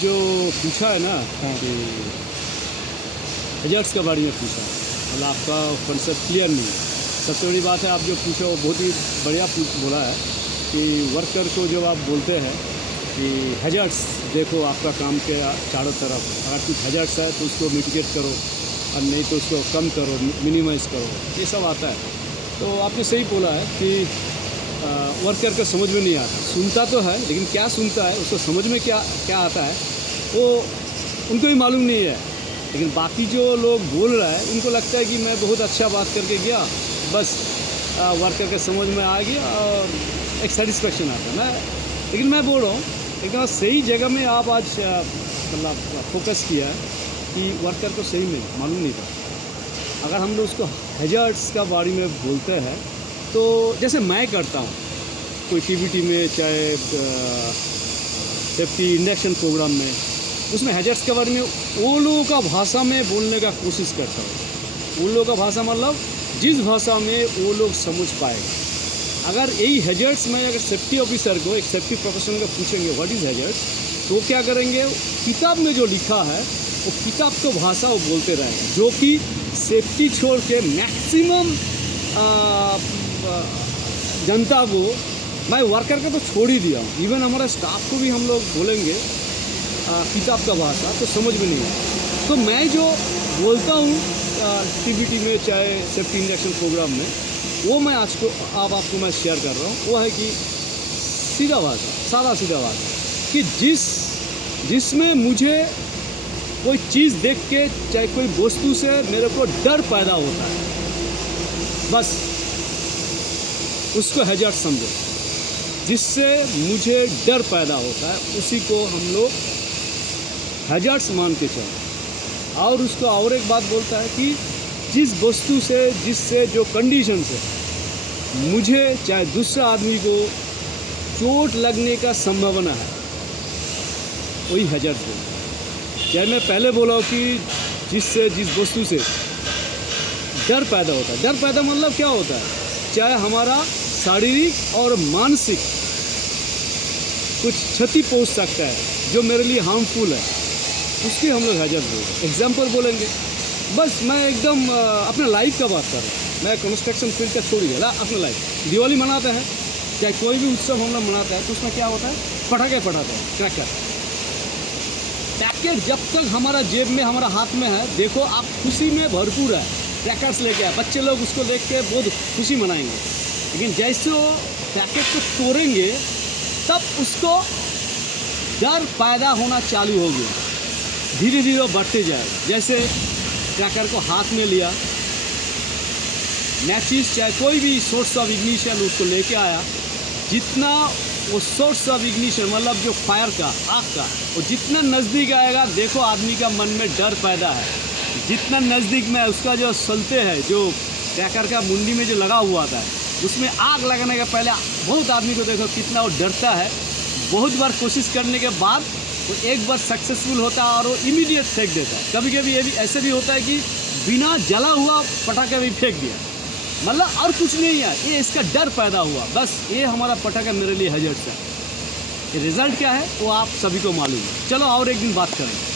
जो पूछा है ना कि हज़ार्ड्स के बारे में पूछा, मतलब आपका कॉन्सेप्ट क्लियर नहीं है। सबसे बड़ी बात है, आप जो पूछे वो बहुत ही बढ़िया बोला है कि वर्कर को जब आप बोलते हैं कि हज़ार्ड्स देखो आपका काम के चारों तरफ, अगर कुछ हज़ार्ड्स है तो उसको मिटिगेट करो और नहीं तो उसको कम करो, मिनिमाइज़ करो, ये सब आता है। तो आपने सही बोला है कि वर्कर को समझ में नहीं आता, सुनता तो है लेकिन क्या सुनता है, उसको समझ में क्या क्या आता है वो उनको भी मालूम नहीं है। लेकिन बाकी जो लोग बोल रहा है उनको लगता है कि मैं बहुत अच्छा बात करके गया, बस वर्कर के समझ में आ गया और एक सेटिस्फेक्शन आता है। लेकिन मैं बोल रहा हूँ एकदम सही जगह में आप आज मतलब फोकस किया है कि वर्कर को सही में मालूम नहीं था। अगर हम लोग उसको हज़ार्ड्स का बारे में बोलते हैं तो जैसे मैं करता हूँ कोई टीवीटी में, चाहे सेफ्टी इंडक्शन प्रोग्राम में, उसमें हज़ार्ड्स के बारे में वो लोगों का भाषा में बोलने का कोशिश करता हूँ। उन लोगों का भाषा मतलब जिस भाषा में वो लोग समझ पाएगा। अगर यही हज़ार्ड्स में अगर सेफ्टी ऑफिसर को, एक सेफ्टी प्रोफेशनल को पूछेंगे व्हाट इज़ हज़ार्ड्स, तो क्या करेंगे, किताब में जो लिखा है वो किताब को भाषा वो बोलते रहेंगे, जो कि सेफ्टी छोड़ के मैक्सिमम जनता को, मैं वर्कर का तो छोड़ ही दिया हूँ, इवन हमारा स्टाफ को भी हम लोग बोलेंगे किताब का भाषा तो समझ में नहीं आता। तो मैं जो बोलता हूँ टीवीटी में, चाहे सेफ्टी इंडक्शन प्रोग्राम में, वो मैं आज को आपको मैं शेयर कर रहा हूँ। वो है कि सीधा भाषा, सादा सीधा भाषा, कि जिसमें मुझे कोई चीज़ देख के, चाहे कोई वस्तु से मेरे को डर पैदा होता है, बस उसको हज़ार्ड समझो। जिससे मुझे डर पैदा होता है उसी को हम लोग हज़ार्ड्स मान के चलें। और उसको और एक बात बोलता है कि जिस वस्तु से, जिससे जो कंडीशन से मुझे चाहे दूसरा आदमी को चोट लगने का संभावना है, वही हज़ार्ड्स बोलता है। चाहे मैं पहले बोला हूँ कि जिससे, जिस वस्तु से डर पैदा होता है। डर पैदा मतलब क्या होता है, चाहे हमारा शारीरिक और मानसिक कुछ क्षति पहुंच सकता है जो मेरे लिए हार्मफुल है, उसके हम लोग हज़ार्ड बोलते हैं। एग्जाम्पल बोलेंगे, बस मैं एकदम अपने लाइफ का बात कर रहा हूँ, मैं कंस्ट्रक्शन फील्ड का छोड़िए ना, अपना लाइफ। दिवाली मनाते हैं, चाहे कोई भी उत्सव हम लोग मनाते हैं, तो उसमें क्या होता है, पटाखे फटाते हैं, क्रैकर। पैकेट जब तक हमारा जेब में, हमारा हाथ में है, देखो आप खुशी में भरपूर है, क्रैकर्स लेके आए, बच्चे लोग उसको देख के बहुत खुशी मनाएंगे। लेकिन जैसे वो पैकेट को तोड़ेंगे तब उसको डर पैदा होना चालू हो गया, धीरे धीरे वो बढ़ते जाएगा। जैसे क्रैकर को हाथ में लिया, मैचिस चाहे कोई भी सोर्स ऑफ इग्निशन उसको लेके आया, जितना वो सोर्स ऑफ इग्निशन मतलब जो फायर का, आग का, वो जितना नज़दीक आएगा, देखो आदमी का मन में डर पैदा है। जितना नज़दीक में उसका जो सलते है, जो क्रैकर का मुंडी में जो लगा हुआ था, उसमें आग लगने के पहले बहुत आदमी को देखो कितना वो डरता है। बहुत बार कोशिश करने के बाद वो एक बार सक्सेसफुल होता है और वो इमीडिएट फेंक देता है। कभी कभी ये भी ऐसे भी होता है कि बिना जला हुआ पटाखा भी फेंक दिया, मतलब और कुछ नहीं है, ये इसका डर पैदा हुआ, बस ये हमारा पटाखा मेरे लिए हज़ार्ड है। रिज़ल्ट क्या है वो आप सभी को मालूम है। चलो और एक दिन बात करेंगे।